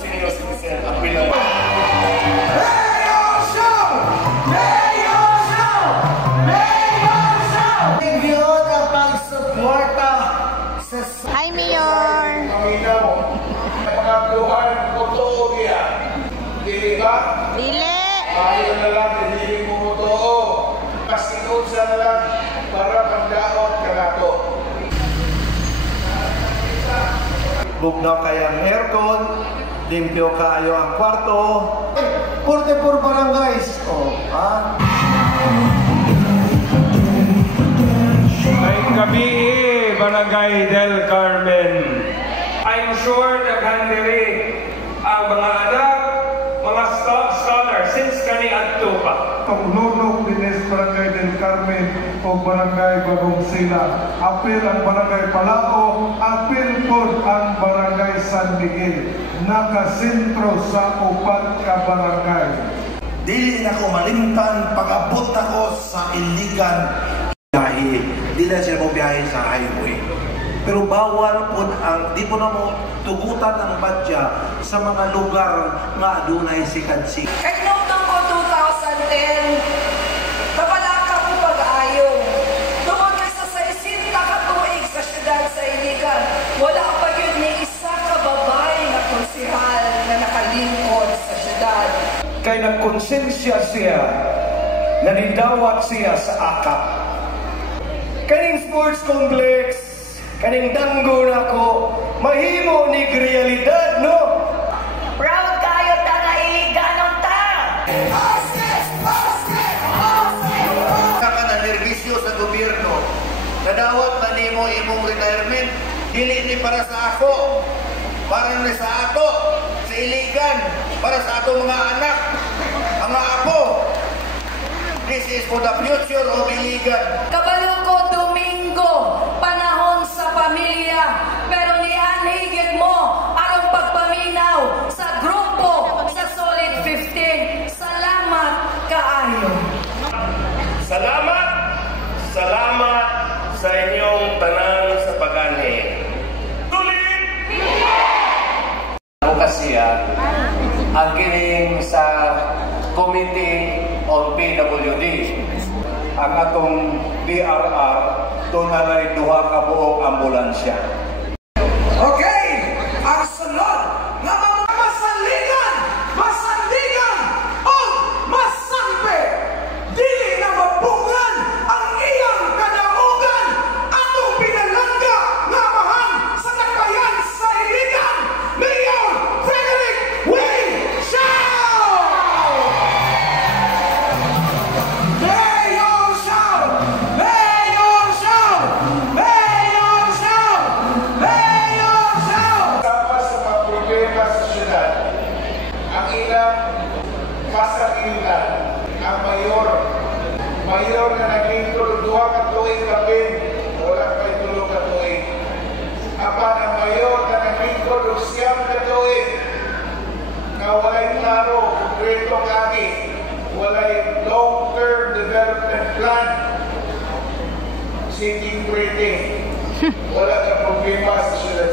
senior citizen. Apil lang. Mayor Show! Mayor Show! Mayor Show! Tingyo na pagsuporta sa... Hi, Mayor! Paminaw. Mga buhay ko to niya. Dili ba? Dili! Ayaw na lang, hindi mo to. Pasinod sa na lang para pagdaot ka na to. Bugnaw kayang aircon, limpyo kayo ang kwarto. 44 barangays. Oh, ha? Ay gabi, Barangay del Carmen. I'm sure naghandiri ang mga anak, mga scholar, since kani adto pa. Paglunog dinis Barangay del Carmen o Barangay Bagong Sila. Apil ang Barangay Palao, apil po ang Barangay San Miguel. Nakasentro sa upat ka barangay. Dili na ko malimtan pag-abot ako sa iligan biyahe. Dili na sila mo biyahe sa highway. Pero bawal po ang, di po na mo tugutan ang badya sa mga lugar nga adunay sikat-sikat. Kahit noong ko 2010, napalaka ko pag-ayo. Tungod na sa 60 katuig sa syudad sa Iligan, wala pa yun ni isa ka babae na konsihal na nakalingkod sa syudad. Kay nagkonsensya siya, nanidawat siya sa akap. Kaning sports complex, kaning danggo na ko, mahimo ni realidad, no? Proud kayo Iliganon ta! Ka na nervisyo sa gobyerno. Nadawat na nimo imong retirement, dili ni para sa ako. Para ni sa ato, sa Iligan, para sa ato mga anak, mga apo. This is for the future of Iligan. Kabalo ko Domingo, panahon sa pamilya, pero nianhigid mo ang pagpaminaw sa grupo sa Solid 15. Salamat kaayo. Salamat! Salamat sa inyong tanan sa pag-anhi. Tuloy! Ako kasi ang kining sa Committee on PWD. Ang atong DRR, doon na duha ka buong ambulansya. Okay! Ang sunod na mga masalingan, masandigan, o masampe, dili na mapungan ang iyang kadaugan atong pinalangga nga mahal sa nakayan sa Iligan, Mayor Frederick Wayne Siao! Mayor Siao! Mayor Siao! Mayor Siao! Mayor Siao! Tapos sa mga problema sa syudad, ang ilang kasakilan, ang mayor na naging duha ka tuig kapin, wala pa itulo ka tuig. Apan ang mayor na naging siyam ka tuig, na walay klaro, konkreto kagi, walay long-term development plan, seeking rating, wala ka problema sa syudad.